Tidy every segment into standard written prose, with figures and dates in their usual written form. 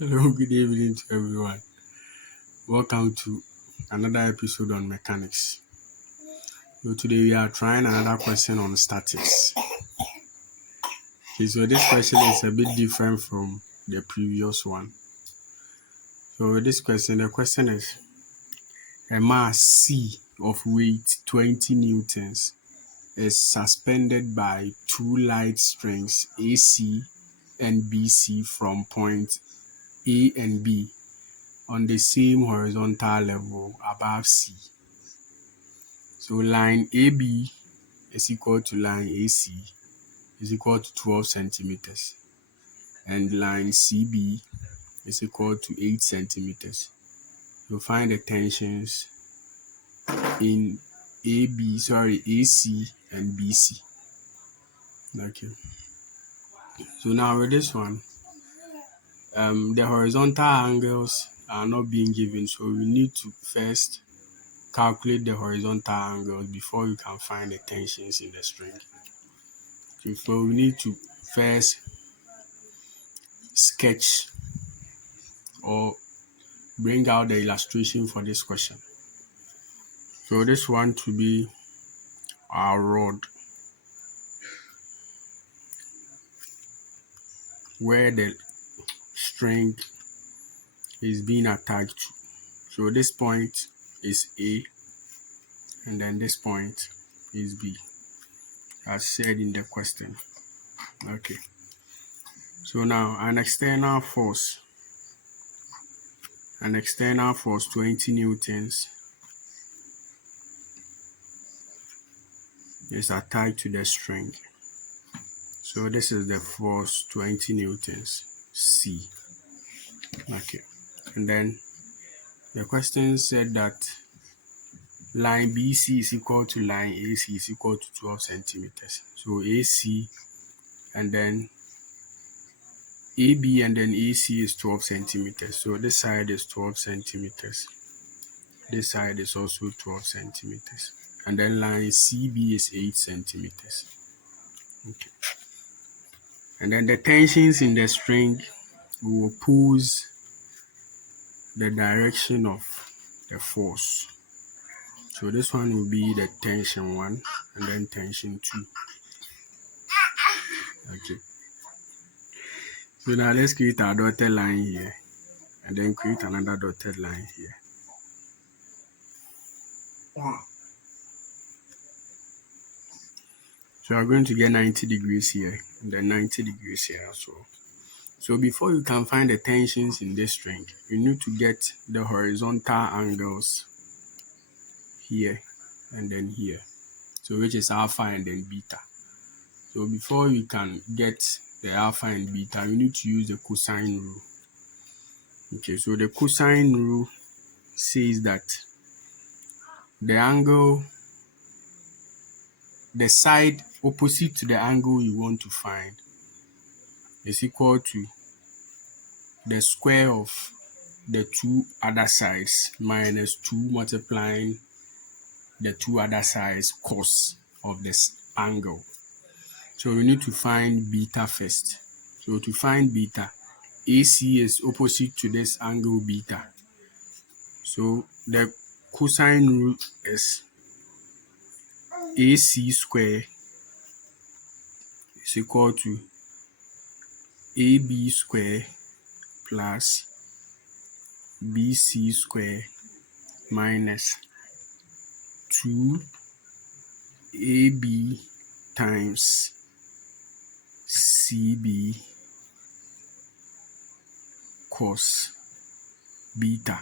Hello, good evening to everyone. Welcome to another episode on mechanics. So today we are trying another question on statics. Okay, so this question is a bit different from the previous one. So with this question, the question is a mass C of weight 20 newtons is suspended by two light strings AC and BC from point A and B on the same horizontal level above C. So line AB is equal to line AC is equal to 12 centimeters and line CB is equal to 8 centimeters. You'll find the tensions in AC and BC. Okay. So now with this one, the horizontal angles are not being given, so we need to first calculate the horizontal angles before you can find the tensions in the string. Okay, so we need to first sketch or bring out the illustration for this question. So this one to be our rod where the string is being attached to. So this point is A and then this point is B, as said in the question. Okay. So now an external force 20 newtons is attached to the string. So this is the force 20 newtons C. Okay. And then the question said that line BC is equal to line AC is equal to 12 centimeters. So AC and then AB and then AC is 12 centimeters. So this side is 12 centimeters. This side is also 12 centimeters. And then line CB is 8 centimeters. Okay. And then the tensions in the string will oppose the direction of the force. So this one will be the tension 1 and then tension 2. Okay. So now let's create a dotted line here and then create another dotted line here. So we're going to get 90 degrees here and then 90 degrees here as well. So before you can find the tensions in this string, you need to get the horizontal angles here and then here. So which is alpha and then beta. So before you can get the alpha and beta, you need to use the cosine rule. Okay, so the cosine rule says that the side opposite to the angle you want to find is equal to the square of the two other sides minus 2 multiplying the two other sides cos of this angle. So we need to find beta first. So to find beta, AC is opposite to this angle beta. So the cosine rule is AC square is equal to AB square plus BC square minus 2AB times CB cos beta,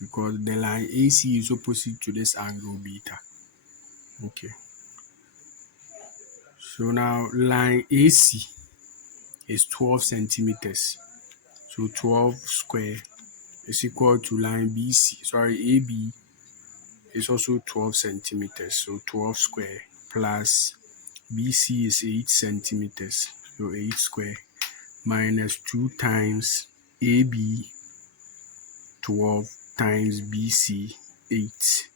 because the line AC is opposite to this angle beta. Okay. So now line AC is 12 centimeters. So 12 square is equal to line AB is also 12 centimeters. So 12 square plus BC is 8 centimeters. So 8 square minus 2 times AB 12 times BC 8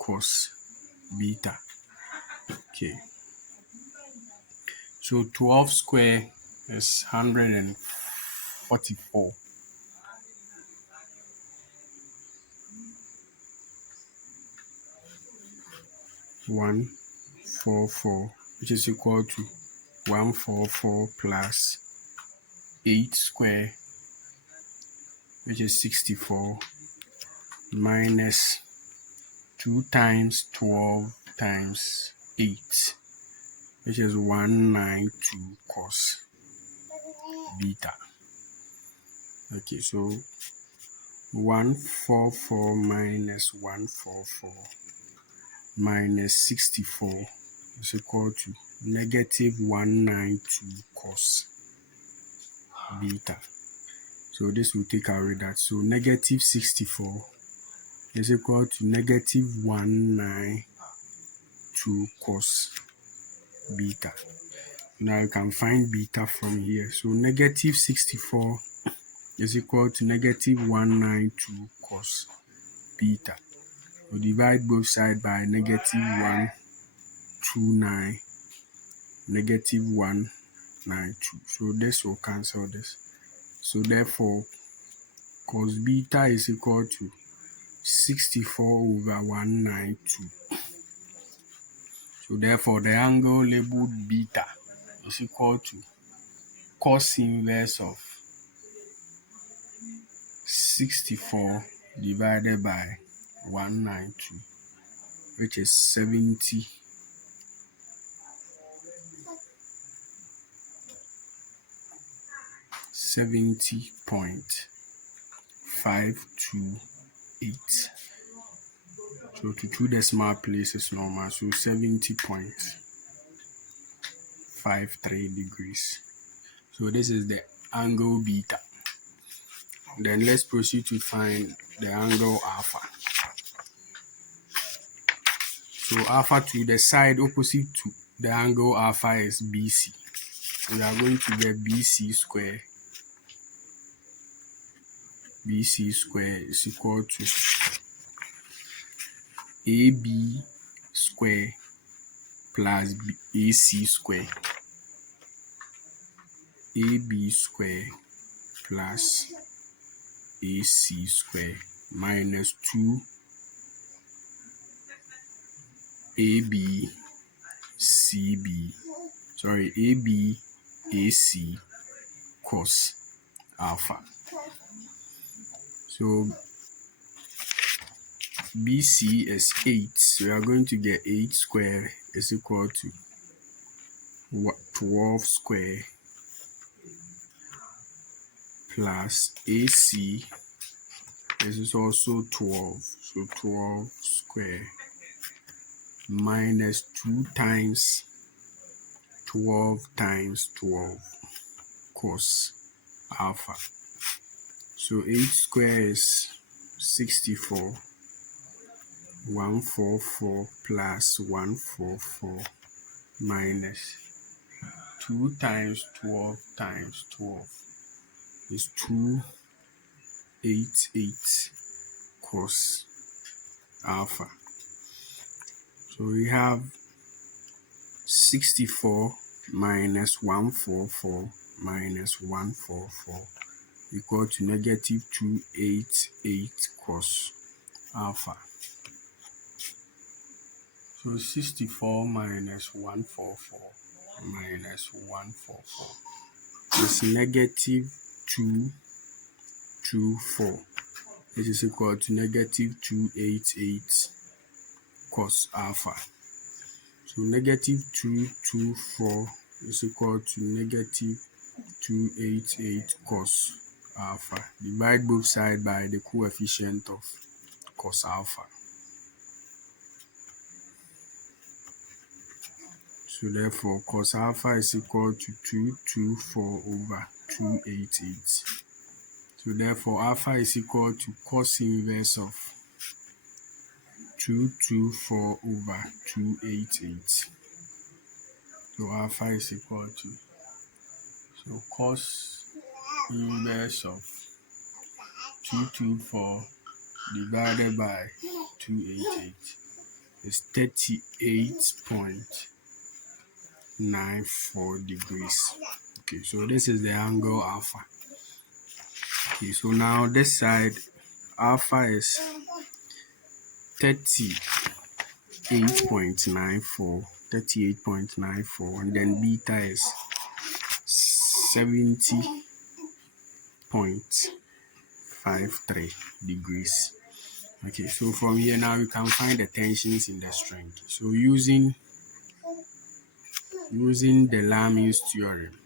cos beta. Okay. So 12 square is 144. 144, which is equal to 144 plus 8 square, which is 64, minus 2 times 12 times 8, which is 192 cos beta. Okay, so 144 minus 144 minus 64 is equal to negative 192 cos beta. So this will take away that. So negative 64 is equal to negative 192 cos beta. Now you can find beta from here. So negative 64 is equal to negative 192 cos beta. We divide both sides by negative 129, negative 192. So this will cancel this. So therefore, cos beta is equal to 64 over 192. So therefore, the angle labeled beta is equal to cos inverse of 64 divided by 192, which is 70.528. So to 2 decimal places normal, so 70.53 degrees. So this is the angle beta. Then let's proceed to find the angle alpha. So alpha to the side opposite to the angle alpha is BC. So we are going to get BC square. BC square is equal to AB square plus AC square. AB square plus AC square minus 2 AB AC cos alpha. So BC is 8. So we are going to get 8 square is equal to 12 square plus AC. This is also 12. So 12 square minus 2 times 12 times 12 cos alpha. So 8 square is 64. 144 plus 144 minus 2 times 12 times 12 is 288 cos alpha. So we have 64 minus 144 minus 144 equal to negative 288 cos alpha. So 64 minus 144 minus 144 is negative 224. This is equal to negative 288 cos alpha. So negative 224 is equal to negative 288 cos alpha. Divide both sides by the coefficient of cos alpha. So therefore, cos alpha is equal to 224 over 288. So therefore, alpha is equal to cos inverse of 224 over 288. So alpha is equal to, so cos inverse of 224 divided by 288 is 38.94 degrees. Okay, so this is the angle alpha. Okay, so now this side alpha is 30 38.94, 38.94, and then beta is 70.53 degrees. Okay, so from here now you can find the tensions in the string. So using the lami's theorem,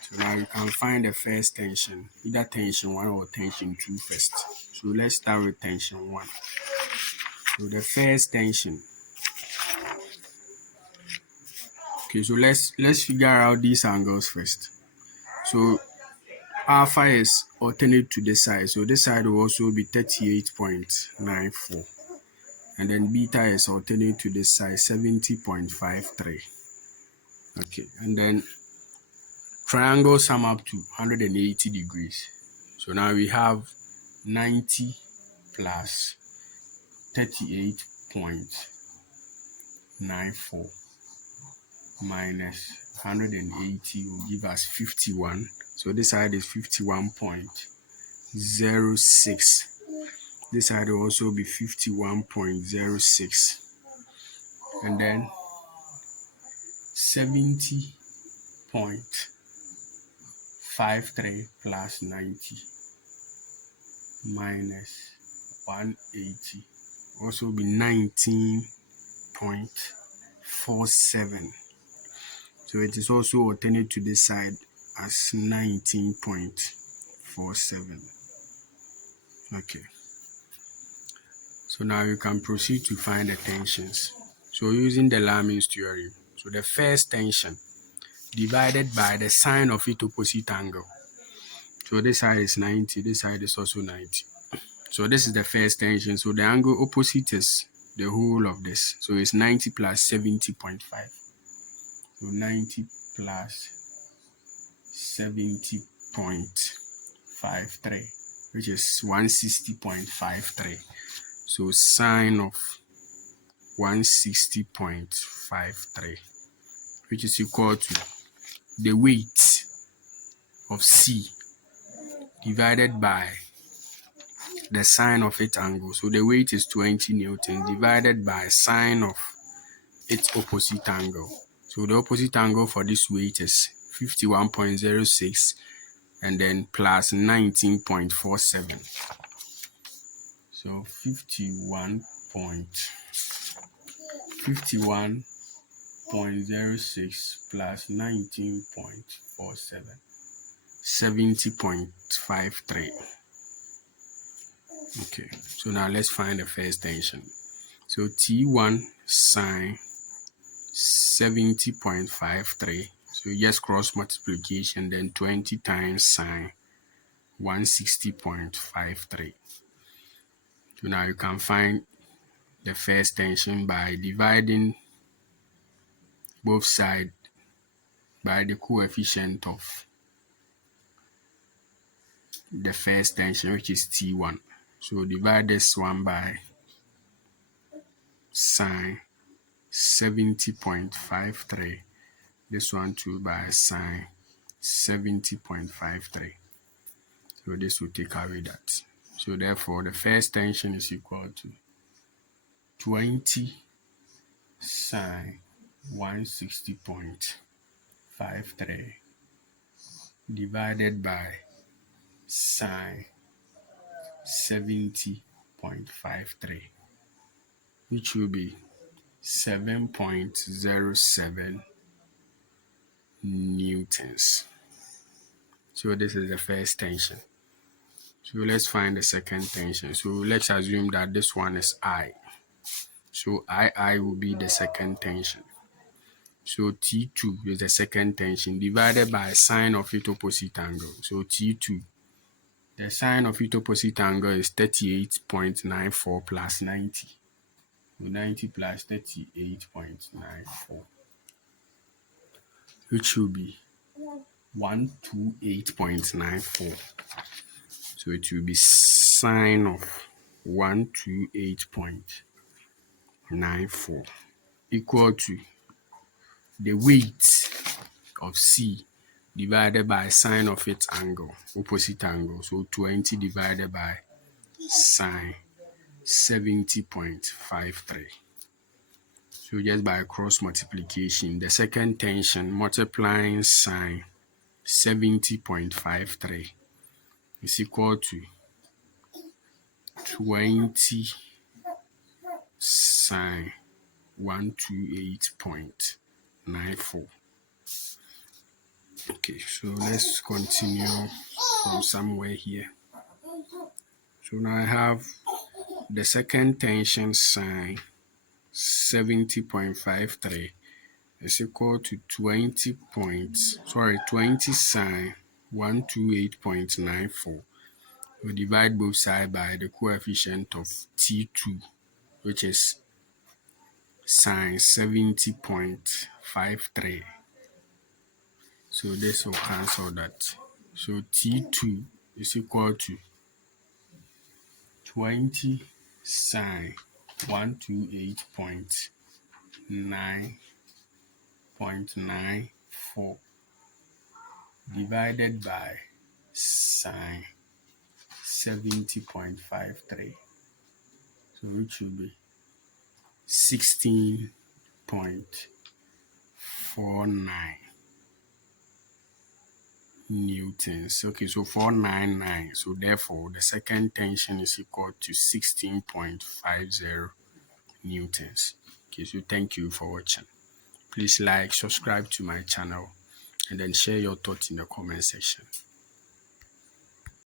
so now you can find the first tension, either tension 1 or tension 2 first. So let's start with tension 1. So the first tension. Okay, so let's figure out these angles first. So alpha is alternate to this side, so this side will also be 38.94, and then beta is alternate to this side, 70.53. Okay, and then triangle sum up to 180 degrees. So now we have 90 plus 38.94 minus 180 will give us 51. So this side is 51.06. This side will also be 51.06. And then 70.53 plus 90 minus 180 also be 19.47. So it is also alternate to this side as 19.47. Okay. So now you can proceed to find the tensions. So using the lami's theorem. So the first tension divided by the sine of its opposite angle. So this side is 90, this side is also 90. So this is the first tension. So the angle opposite is the whole of this. So it's 90 plus 70.5. So 90 plus 70.53, which is 160.53. So sine of 160.53, which is equal to the weight of C divided by the sine of its angle. So the weight is 20 newtons divided by sine of its opposite angle. So the opposite angle for this weight is 51.06 and then plus 19.47. So 51.06 plus 19.47, 70.53. Okay, so now let's find the first tension. So T1 sine 70.53. So just cross multiplication, then 20 times sine 160.53. So now you can find the first tension by dividing both sides by the coefficient of the first tension, which is T1. So divide this one by sine 70.53. This one too by sine 70.53. So this will take away that. So therefore, the first tension is equal to 20 sine 160.53 divided by sine 70.53, which will be 7.07 newtons. So this is the first tension. So let's find the second tension. So let's assume that this one is I. So I will be the second tension. So T2 is the second tension divided by sine of its opposite angle. So T2, the sine of its opposite angle is 38.94 plus 90. So 90 plus 38.94, which will be 128.94. So it will be sine of 128.94 equal to the weight of C divided by sine of its angle, opposite angle. So 20 divided by sine 70.53. So just by cross multiplication, the second tension multiplying sine 70.53 is equal to 20 sine 128.94. Okay, so let's continue from somewhere here. So now I have the second tension sine 70.53 is equal to 20 sine 128.94. We divide both sides by the coefficient of T2, which is sine 70.53. So this will cancel that. So T2 is equal to 20 sine 128.94 divided by sine 70.53. So which will be 16.49 newtons. Okay, so 499. So therefore, the second tension is equal to 16.50 newtons. Okay, so thank you for watching. Please like, subscribe to my channel, and then share your thoughts in the comment section.